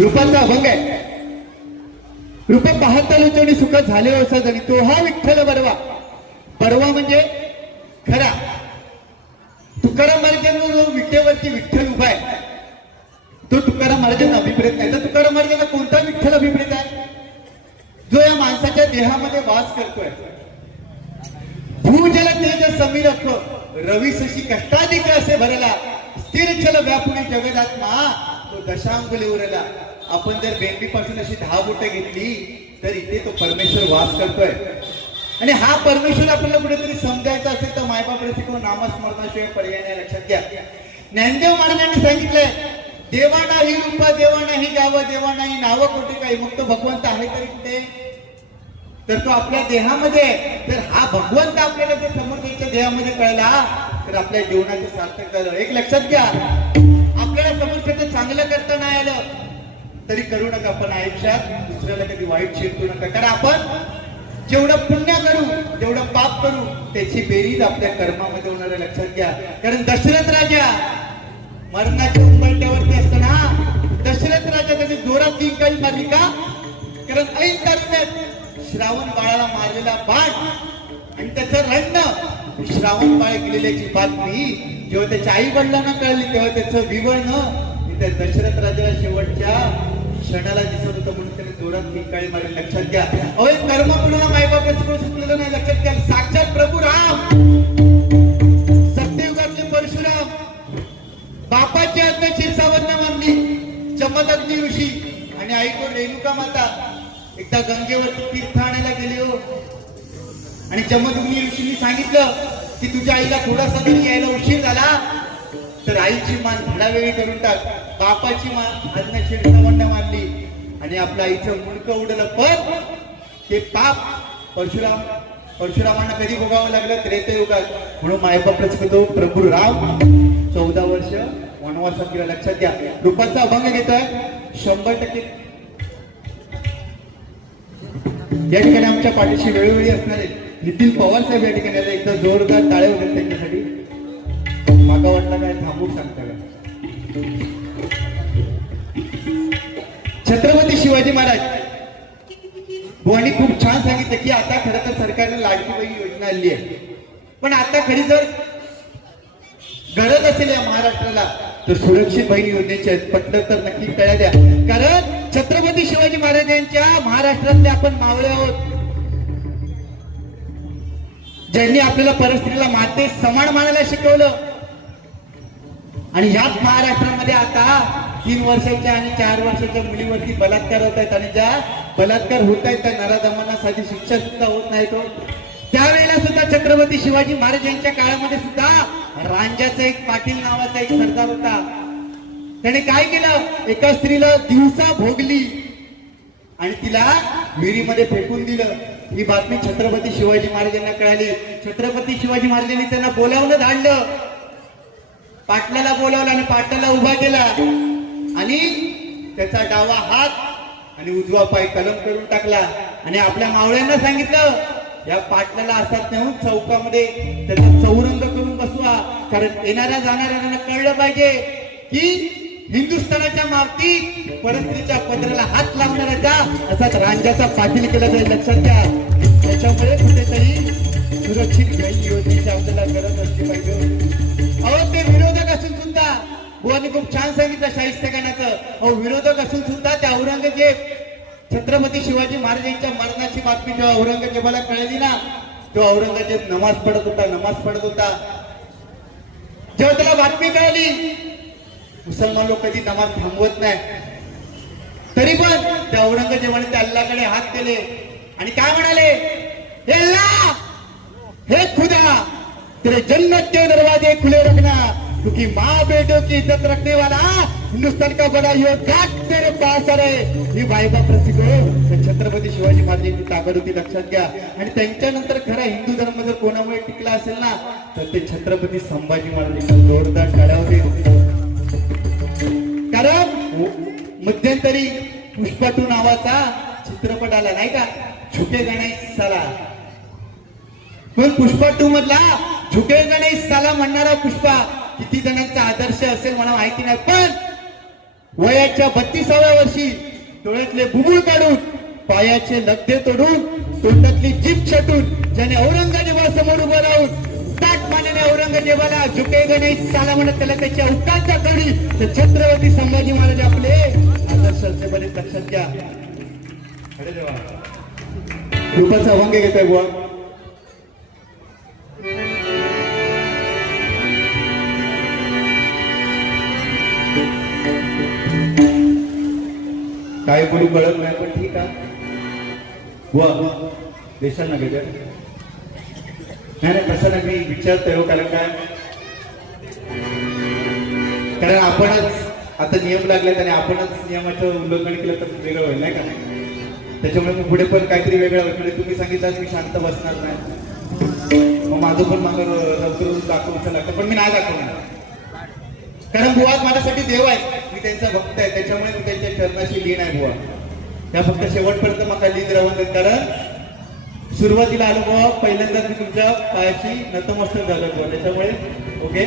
रूपाचा अभंग आहे. रूप पाहता लोचणी सुख झाले असा जणी तो हा विठ्ठल बरवा. बरवा म्हणजे खरा. तुकाराम महाराजांना जो विटेवरती विठ्ठल उभा आहे तो तुकाराम महाराजांना अभिप्रेत नाही. तर तुकाराम महाराजांना कोणता विठ्ठल अभिप्रेत आहे? जो या माणसाच्या देहामध्ये वास करतोय. भूजल तेज समीर रवी शशी कष्टाधिक असे भरला स्थिर छल व्यापुणी जगदात्मा तो दशांगुली उरला. आपण जर बेंबीपासून अशी 10 बोटं घेतली तर इथे तो परमेश्वर वास करतोय. आणि हा परमेश्वर आपल्याला कुठेतरी समजायचा असेल तर मायबाप रसिको नामस्मरणाशिवाय पर्याय नाही. लक्षात घ्या. ज्ञानदेव महाराजांनी सांगितलंय देवा नाही रूपा देवा नाही गाव देवा नाही नाव कोटी काही. मग तो भगवंत आहे तरी कुठे? तर तो आपल्या देहामध्ये. तर हा भगवंत आपल्याला जर समोरच्या देहामध्ये कळला तर आपल्या जीवनाचं सार्थक झालं. एक लक्षात घ्या, आपल्याला समोरच्याचं चांगलं करता नाही आलं तरी करू नका, पण आयुष्यात दुसऱ्याला कधी वाईट चिरतू नका. कारण आपण जेवढं पुण्य करू जेवढं पाप करू त्याची बेरीज आपल्या कर्मामध्ये होणार आहे. लक्षात घ्या. कारण दशरथ राजा मरणाच्या उंबरठ्यावरती असताना दशरथ राजा त्याची जोरात किंकाळी मारली का? कारण ऐन तारुण्यात श्रावण बाळाला मारलेला बाण आणि त्याचं रडणं श्रावण बाळ गेलेल्याची बातमी जेव्हा त्याच्या आई वडिलांना कळली तेव्हा त्याचं विवळणं त्या दशरथ राजाला शेवटच्या क्षणाला दिसत होतं म्हणून त्याने जोरात किंकाळी मारली. लक्षात घ्या. अहो कर्म पूर्ण मायबापाचं सुटलेलं नाही. लक्षात घ्या. साक्षात प्रभू राम सत्ययुगातले परशुराम बापाची आज्ञा शिरसावरनं मानली. जमदग्नी ऋषी आणि आईको रेणुका माता एकदा गंगेवरती तीर्थ आणायला गेले हो. आणि जमदग्नी ऋषींनी सांगितलं की तुझ्या आईला थोडासा जरी यायला उशीर झाला तर आईची मान धडावेळी करून टाक. बापाची मान आज्ञा शिरसावरनं मानली आणि आपल्या आईचं मुंडकं उडलं. पण ते पाप परशुरामांना कधी भोगावं लागलं? त्रेतायुगात. म्हणून मायबापच तो प्रभू राम 14 वर्ष वनवासात गेला. लक्षात घ्या. रूपाचा अभंग घेतोय 100%. या ठिकाणी आमच्या पाठीशी वेळोवेळी असणारे नितीन पवार साहेब या ठिकाणी एकदा जोरदार टाळ्या होत्या त्यांच्यासाठी. मागा वाटला काय थांबू सांगता का? छत्रपती शिवाजी महाराज बुवांनी खूप छान सांगितलं की आता खरं तर सरकारने लाडकी बहीण योजना आणली आहे. पण आता खरी जर गरज असेल या महाराष्ट्राला तर सुरक्षित बहीण योजनेची पटलं तर नक्की कळ्या द्या. कारण छत्रपती शिवाजी महाराजांच्या महाराष्ट्रातले आपण मावळे आहोत ज्यांनी आपल्याला परस्त्रीला माते समान मानायला शिकवलं. आणि याच महाराष्ट्रामध्ये आता 3 वर्षाच्या आणि 4 वर्षाच्या मुलीवरती बलात्कार होत आहेत. आणि ज्या बलात्कार होत आहेत त्या नराधमांना साधी शिक्षा सुद्धा होत नाही. तो त्यावेळेला सुद्धा छत्रपती शिवाजी महाराजांच्या काळामध्ये सुद्धा रांजाचा एक पाटील नावाचा एक सरदार होता. त्याने काय केलं? एका स्त्रीला दिवसा भोगली आणि तिला विहिरीमध्ये फेकून दिलं. ही बातमी छत्रपती शिवाजी महाराजांना कळाली. छत्रपती शिवाजी महाराजांनी त्यांना बोलावलं, धाडलं, पाटलाला बोलावलं आणि पाटलाला उभा केला आणि त्याचा डावा हात आणि उजवा पाय कलम करून टाकला. आणि आपल्या मावळ्यांना सांगितलं या पाटलाला असाच नेऊन चौकामध्ये त्याचा चौरंग करून बसवा. कारण येणाऱ्या जाणाऱ्यांना कळलं पाहिजे की हिंदुस्थानाच्या मातीत परस्त्रीच्या पदराला हात लावणाऱ्याचा असाच रांजाचा पाटील केला जाईल. लक्षात घ्या. त्याच्यामुळे कुठेतरी सुरक्षित बहीण योजनेची आपल्याला गरज असली पाहिजे. अहो ते विरोधक असून सुद्धा बुवांनी खूप छान सांगितलं शाहिस्तेखानाचं. अहो विरोधक असून सुद्धा त्या औरंगजेब छत्रपती शिवाजी महाराजांच्या मरणाची बातमी जेव्हा औरंगजेबाला कळली ना तेव्हा औरंगजेब नमाज पढत होता. जेव्हा त्याला बातमी कळली मुसलमान लोक कधी नमाज थांबवत नाही तरी पण त्या औरंगजेबाने त्या अल्लाकडे हात केले आणि काय म्हणाले? अल्लाह हे खुदा तेरे जन्नत के दरवाजे खुले रखना क्योंकि माँ बेटों की इज्जत रखने वाला हिंदुस्तान का बड़ा योद्धा तेरे पास आहे. ही बाईबाप रसिको छत्रपती शिवाजी महाराजांची ताकद होती. लक्षात घ्या. आणि त्यांच्यानंतर खरा हिंदू धर्म जर कोणामुळे टिकला असेल ना तर ते छत्रपती संभाजी महाराजांना जोरदार टाळ्या होते. कारण मध्यंतरी पुष्पा 2 नावाचा चित्रपट आला नाही का? झुके गणेश साला. पण पुष्पा 2 मधला झुके गणेश साला म्हणणारा पुष्पा किती जणांचा आदर्श असेल मला माहिती नाही. पण वयाच्या 32व्या वर्षी डोळ्यातले बुबुळ काढून, पायाचे लगदे तोडून, तोंडातली जीभ छटून ज्याने औरंगजेबासमोर उभं राहून ताट मानेने औरंगजेबाला झुकेगा नाही साला म्हणत त्याला त्याच्या उकाचा कडी, तर छत्रपती संभाजी महाराज आपले आदर्श असल्यामुळे लक्षात घ्या. अरे देवा, रूपाचा अभंग घेतोय बुवा. काय बोलू कळत नाही, पण ठीक आहे बुवा. देशाला ना घेते नाही नाही, कसं नाही, मी विचारतोय हो. कारण काय, कारण आपणच आता नियम लागलेत आणि आपणच नियमाचं उल्लंघन केलं तर वेगळं होईल नाही का. त्याच्यामुळे मी पुढे पण काहीतरी वेगळं होईल. तुम्ही सांगितलं मी शांत बसणार नाही, मग माझं पण मागं लवकर दाखवून लागतं, पण मी नाही दाखवणार. कारण बुवा माझ्यासाठी देव आहे, मी त्यांचा भक्त आहे, त्याच्यामुळे मी त्यांच्या चरणाशी लीन आहे बुवा. त्या फक्त शेवटपर्यंत मला लीन राहून देत. कारण सुरुवातीला आलो बुवा, पहिल्यांदा मी तुमच्या पायाशी नतमस्तक झालो बुवा, त्याच्यामुळे ओके.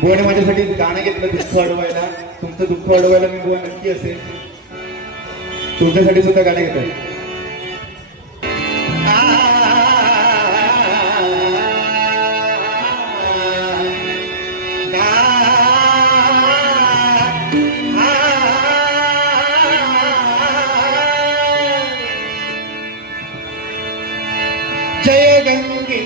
बुवाने माझ्यासाठी गाणं घेतलं दुःख अडवायला. तुमचं दुःख अडवायला मी बुवा नक्की असेल. तुमच्यासाठी सुद्धा गाणं घेतोय. जय गंगे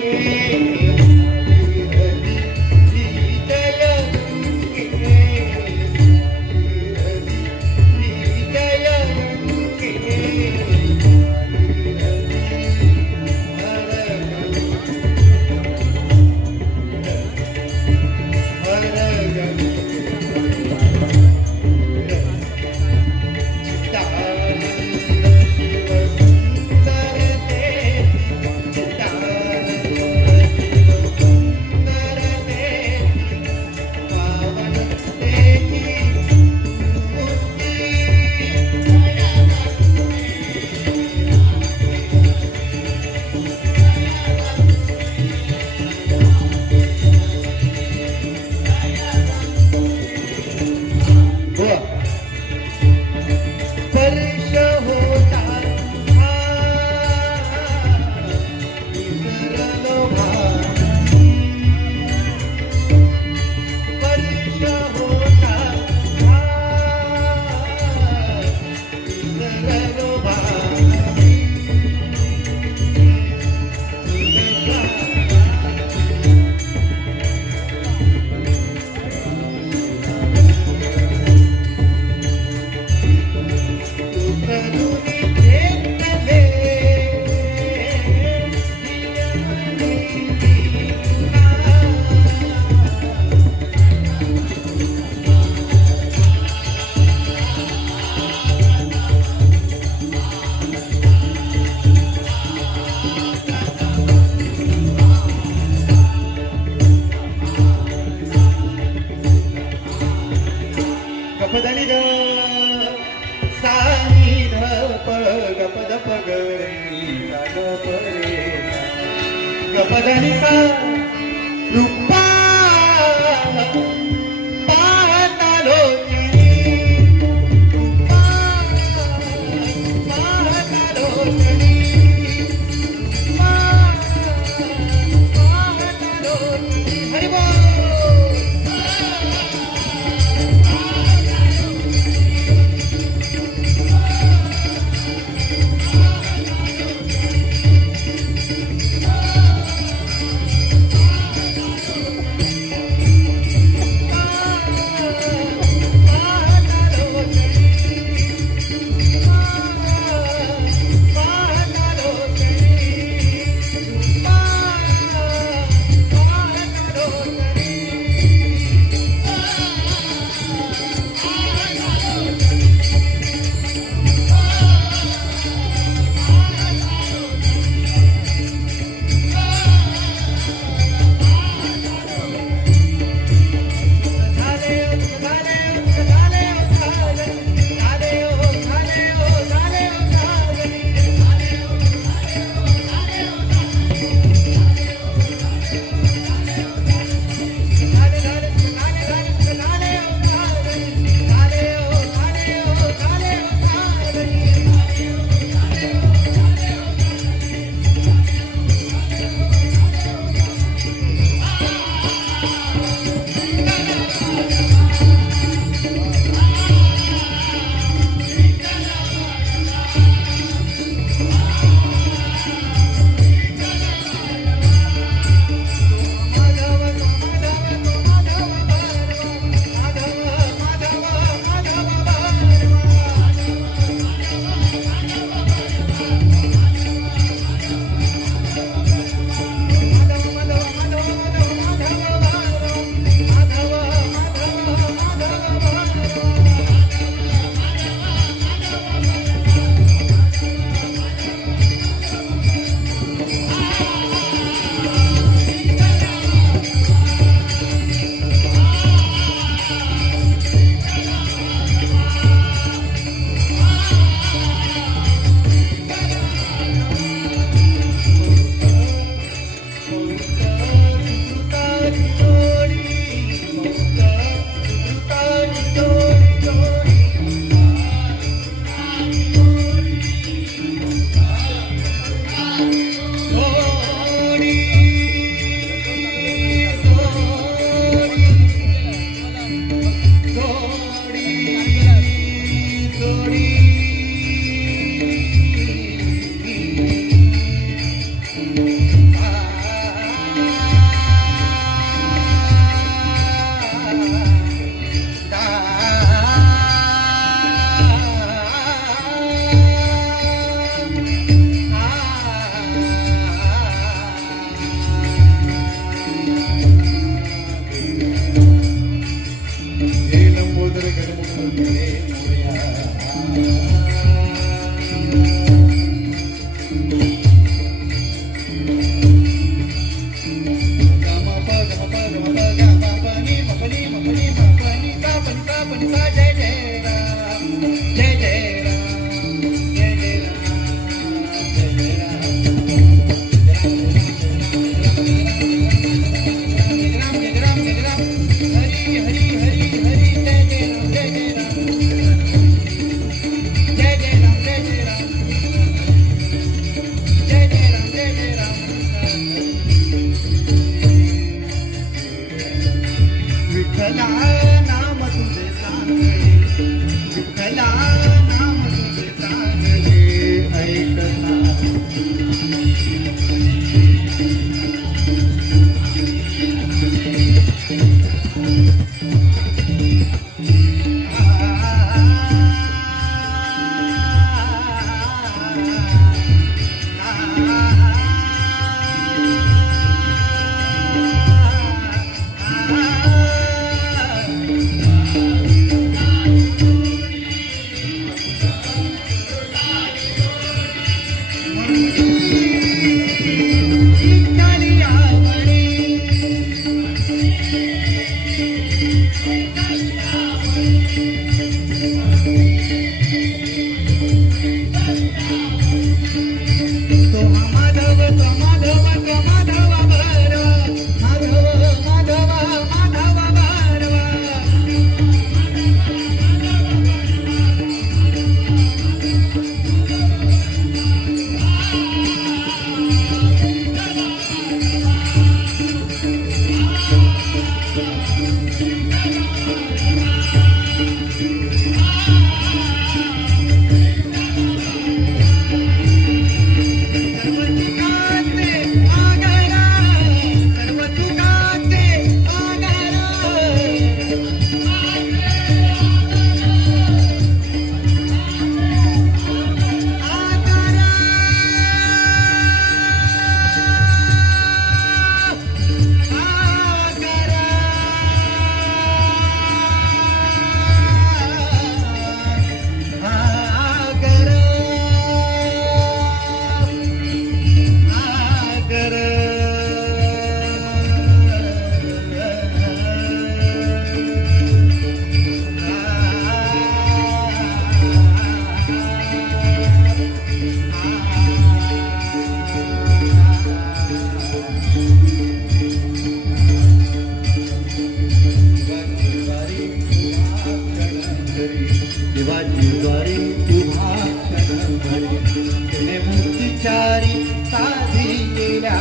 येला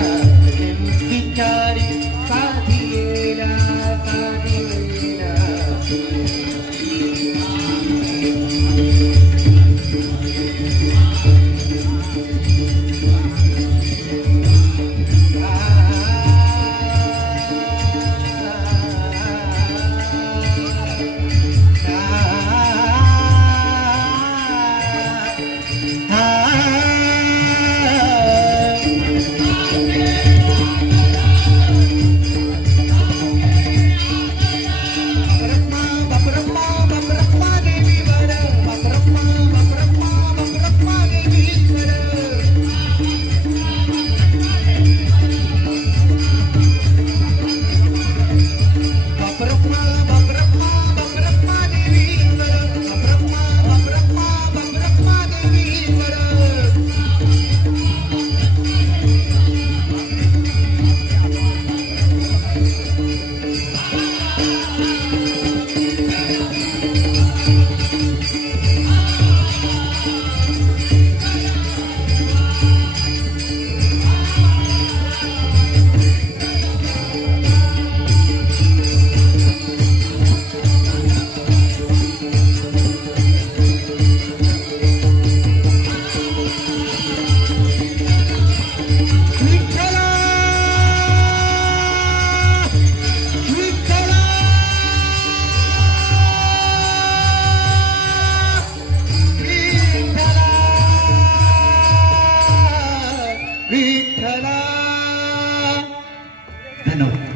विचारी साधी येला साधी येला विठ्ठला. धन्यवाद.